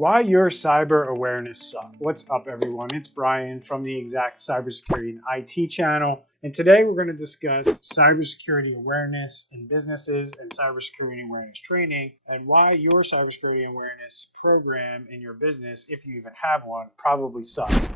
Why your cyber awareness sucks. What's up, everyone? It's Brian from the Exact Cybersecurity and IT channel. And today we're going to discuss cybersecurity awareness in businesses and cybersecurity awareness training and why your cybersecurity awareness program in your business, if you even have one, probably sucks.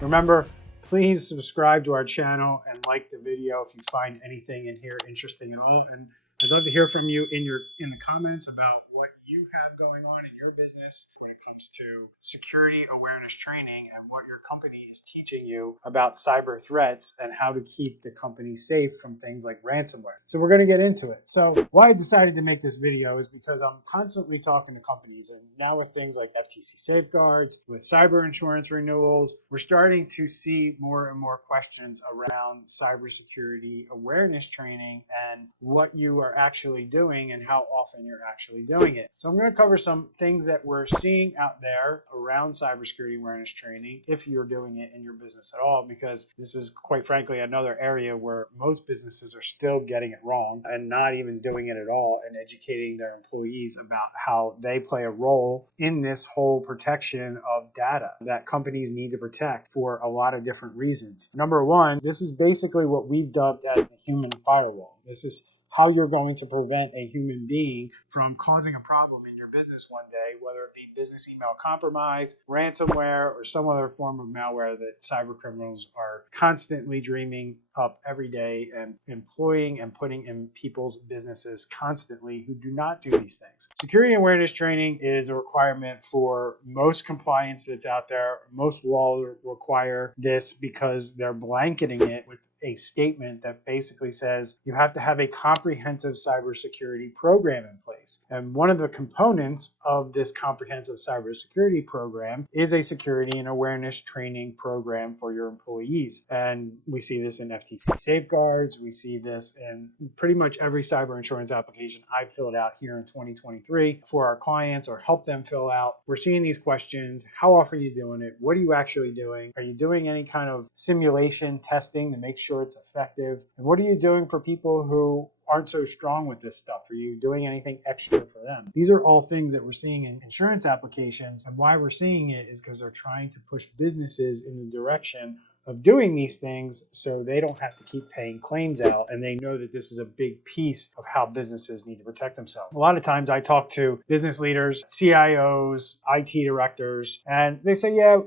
Remember, please subscribe to our channel and like the video if you find anything in here interesting at all. And I'd love to hear from you in the comments about what you have going on in your business when it comes to security awareness training and what your company is teaching you about cyber threats and how to keep the company safe from things like ransomware. So we're going to get into it. So why I decided to make this video is because I'm constantly talking to companies, and now with things like FTC safeguards, with cyber insurance renewals, we're starting to see more and more questions around cybersecurity awareness training and what you are actually doing and how often you're actually doing it. So I'm going to cover some things that we're seeing out there around cybersecurity awareness training, if you're doing it in your business at all, because this is quite frankly another area where most businesses are still getting it wrong and not even doing it at all and educating their employees about how they play a role in this whole protection of data that companies need to protect for a lot of different reasons. Number one, this is basically what we've dubbed as the human firewall. This is how you're going to prevent a human being from causing a problem in your business one day, whether it be business email compromise, ransomware, or some other form of malware that cyber criminals are constantly dreaming up every day and employing and putting in people's businesses constantly who do not do these things. Security awareness training is a requirement for most compliance that's out there. Most laws require this because they're blanketing it with a statement that basically says you have to have a comprehensive cybersecurity program in place. And one of the components of this comprehensive cybersecurity program is a security and awareness training program for your employees. And we see this in FTC safeguards. We see this in pretty much every cyber insurance application I've filled out here in 2023 for our clients or help them fill out. We're seeing these questions. How often are you doing it? What are you actually doing? Are you doing any kind of simulation testing to make sure it's effective? And what are you doing for people who aren't so strong with this stuff? Are you doing anything extra for them? These are all things that we're seeing in insurance applications. And why we're seeing it is because they're trying to push businesses in the direction of doing these things so they don't have to keep paying claims out, and they know that this is a big piece of how businesses need to protect themselves. A lot of times I talk to business leaders, CIOs, IT directors, and they say, yeah,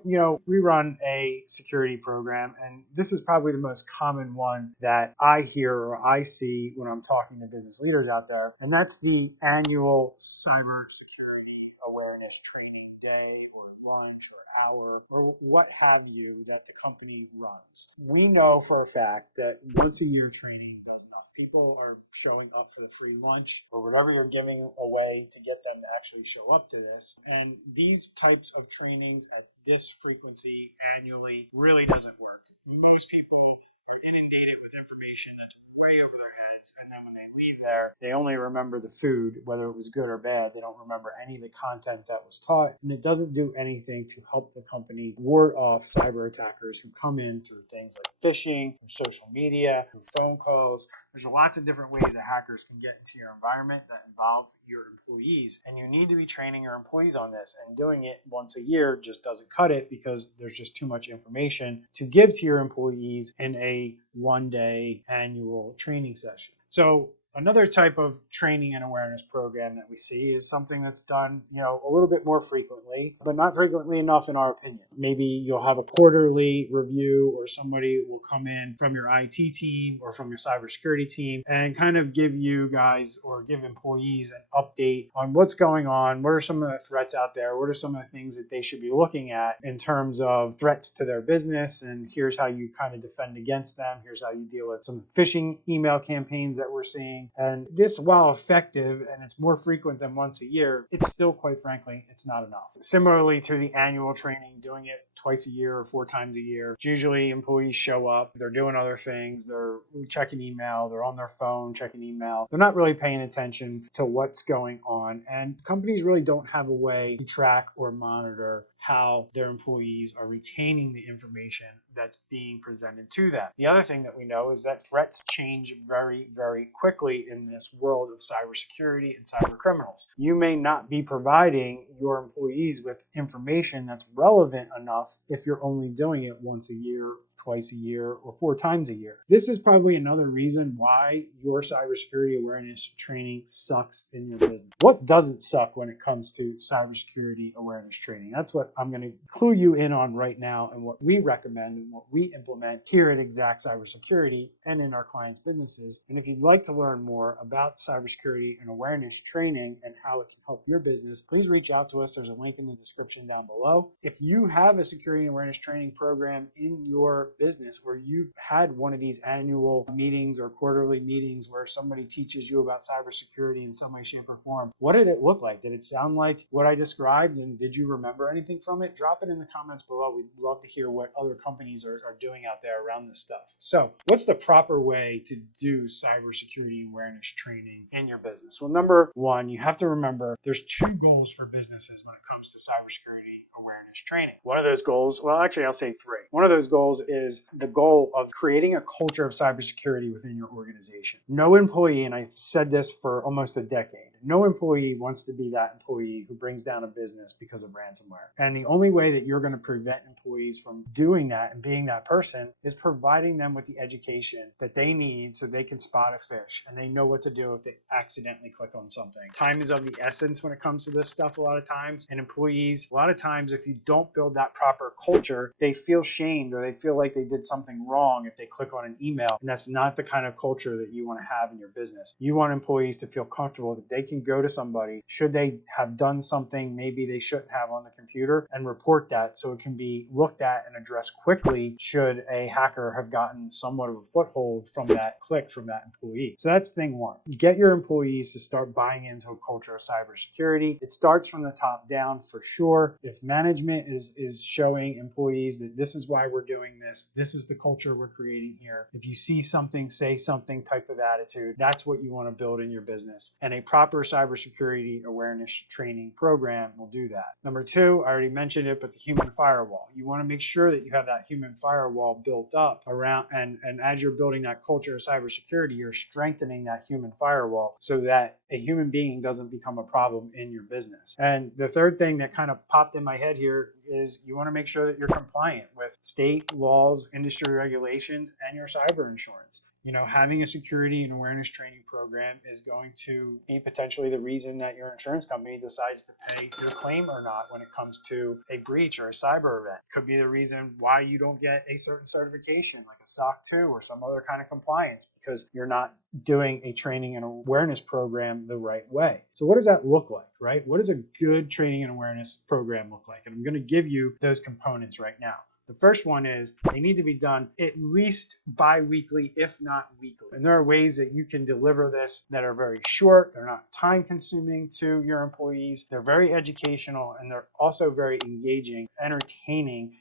we run a security program, and this is probably the most common one that I hear or I see when I'm talking to business leaders out there, and that's the annual cybersecurity awareness training day or lunch or hour or what have you that the company runs. We know for a fact that once a year training does enough. People are showing up for the free lunch or whatever you're giving away to get them to actually show up to this. And these types of trainings at this frequency annually really doesn't work. Most people are inundated with information that's way over their heads, and then when they leave there, they only remember the food, whether it was good or bad. They don't remember any of the content that was taught, and it doesn't do anything to help the company ward off cyber attackers who come in through things like phishing, through social media, through phone calls. There's lots of different ways that hackers can get into your environment that involve your employees, and you need to be training your employees on this, and doing it once a year just doesn't cut it because there's just too much information to give to your employees in a one-day annual training session. So another type of training and awareness program that we see is something that's done, a little bit more frequently, but not frequently enough in our opinion. Maybe you'll have a quarterly review, or somebody will come in from your IT team or from your cybersecurity team and kind of give you guys or give employees an update on what's going on. What are some of the threats out there? What are some of the things that they should be looking at in terms of threats to their business? And here's how you kind of defend against them. Here's how you deal with some phishing email campaigns that we're seeing. And this, while effective and it's more frequent than once a year, it's still, quite frankly, it's not enough. Similarly to the annual training, doing it twice a year or 4 times a year, usually employees show up, they're doing other things, they're checking email, they're on their phone checking email. They're not really paying attention to what's going on everyone. And companies really don't have a way to track or monitor how their employees are retaining the information that's being presented to them. The other thing that we know is that threats change very, very quickly in this world of cybersecurity and cyber criminals. You may not be providing your employees with information that's relevant enough if you're only doing it once a year, twice a year, or 4 times a year. This is probably another reason why your cybersecurity awareness training sucks in your business. What doesn't suck when it comes to cybersecurity awareness training? That's what I'm going to clue you in on right now, and what we recommend and what we implement here at Exact Cybersecurity and in our clients' businesses. And if you'd like to learn more about cybersecurity and awareness training and how it can help your business, please reach out to us. There's a link in the description down below. If you have a security and awareness training program in your business, or you've had one of these annual meetings or quarterly meetings where somebody teaches you about cybersecurity in some way, shape, or form, what did it look like? Did it sound like what I described, and did you remember anything from it? Drop it in the comments below. We'd love to hear what other companies are doing out there around this stuff. So what's the proper way to do cybersecurity awareness training in your business? Well, number one, you have to remember there's 2 goals for businesses when it comes to cybersecurity awareness training. One of those goals, well, actually I'll say 3. One of those goals is the goal of creating a culture of cybersecurity within your organization. No employee, and I've said this for almost a decade, no employee wants to be that employee who brings down a business because of ransomware. And the only way that you're going to prevent employees from doing that and being that person is providing them with the education that they need so they can spot a fish and they know what to do if they accidentally click on something. Time is of the essence when it comes to this stuff a lot of times. And employees, a lot of times, if you don't build that proper culture, they feel shamed or they feel like they did something wrong if they click on an email. And that's not the kind of culture that you want to have in your business. You want employees to feel comfortable that they can go to somebody should they have done something maybe they shouldn't have on the computer and report that, so it can be looked at and addressed quickly should a hacker have gotten somewhat of a foothold from that click from that employee. So that's thing one. You get your employees to start buying into a culture of cybersecurity. It starts from the top down for sure. If management is showing employees that this is why we're doing this, this is the culture we're creating here. If you see something, say something type of attitude, that's what you want to build in your business. And a proper cybersecurity awareness training program will do that. Number 2, I already mentioned it, but the human firewall. You want to make sure that you have that human firewall built up around, and as you're building that culture of cybersecurity, you're strengthening that human firewall so that a human being doesn't become a problem in your business. And the third thing that kind of popped in my head here is you want to make sure that you're compliant with state laws, industry regulations, and your cyber insurance. You know, having a security and awareness training program is going to be potentially the reason that your insurance company decides to pay your claim or not when it comes to a breach or a cyber event. Could be the reason why you don't get a certain certification like a SOC 2 or some other kind of compliance, because you're not doing a training and awareness program the right way. So what does that look like, right? What does a good training and awareness program look like? And I'm going to give you those components right now. The first one is they need to be done at least bi-weekly, if not weekly. And there are ways that you can deliver this that are very short. They're not time consuming to your employees. They're very educational, and they're also very engaging, entertaining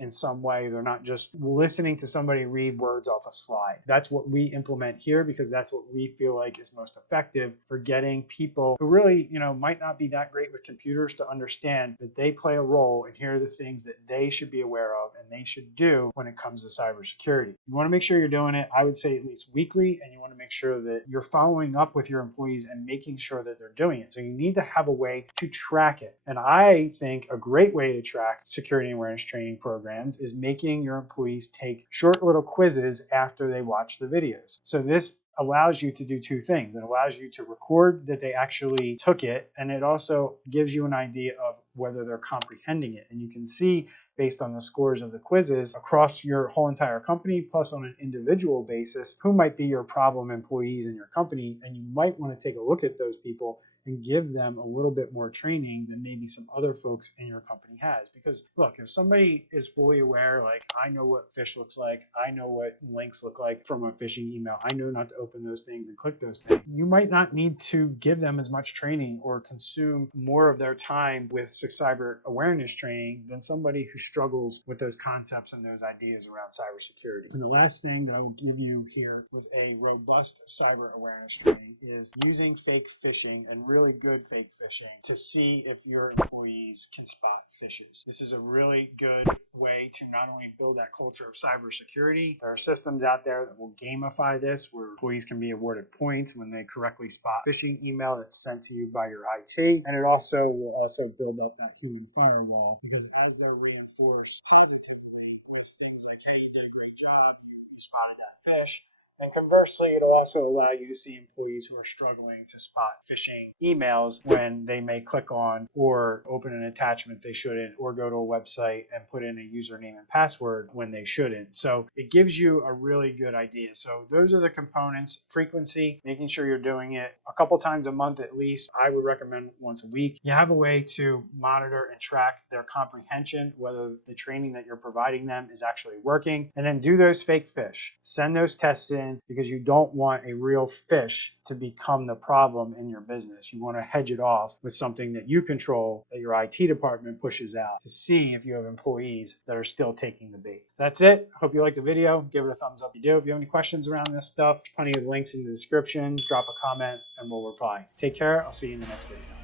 in some way. They're not just listening to somebody read words off a slide. That's what we implement here because that's what we feel like is most effective for getting people who really, might not be that great with computers to understand that they play a role, and here are the things that they should be aware of and they should do when it comes to cybersecurity. You want to make sure you're doing it, I would say at least weekly, and you want to make sure that you're following up with your employees and making sure that they're doing it. So you need to have a way to track it. And I think a great way to track security and awareness training programs is making your employees take short little quizzes after they watch the videos. So this allows you to do 2 things. It allows you to record that they actually took it, and it also gives you an idea of whether they're comprehending it. And you can see based on the scores of the quizzes across your whole entire company, plus on an individual basis, who might be your problem employees in your company. And you might want to take a look at those people and give them a little bit more training than maybe some other folks in your company has. Because look, if somebody is fully aware, like I know what phish looks like, I know what links look like from a phishing email, I know not to open those things and click those things, you might not need to give them as much training or consume more of their time with cyber awareness training than somebody who struggles with those concepts and those ideas around cybersecurity. And the last thing that I will give you here with a robust cyber awareness training is using fake phishing and really good fake phishing to see if your employees can spot phishes. This is a really good way to not only build that culture of cybersecurity. There are systems out there that will gamify this, where employees can be awarded points when they correctly spot phishing email that's sent to you by your IT. And it also will also build up that human firewall, because as they're reinforced positively with things like, hey, you did a great job, you spotted that phish. And conversely, it'll also allow you to see employees who are struggling to spot phishing emails when they may click on or open an attachment they shouldn't, or go to a website and put in a username and password when they shouldn't. So it gives you a really good idea. So those are the components: frequency, making sure you're doing it a couple times a month at least. I would recommend once a week. You have a way to monitor and track their comprehension, whether the training that you're providing them is actually working, and then do those fake phish. Send those tests in, because you don't want a real phish to become the problem in your business. You want to hedge it off with something that you control, that your IT department pushes out, to see if you have employees that are still taking the bait. That's it. I hope you liked the video. Give it a thumbs up if you do. If you have any questions around this stuff, there's plenty of links in the description. Drop a comment and we'll reply. Take care. I'll see you in the next video.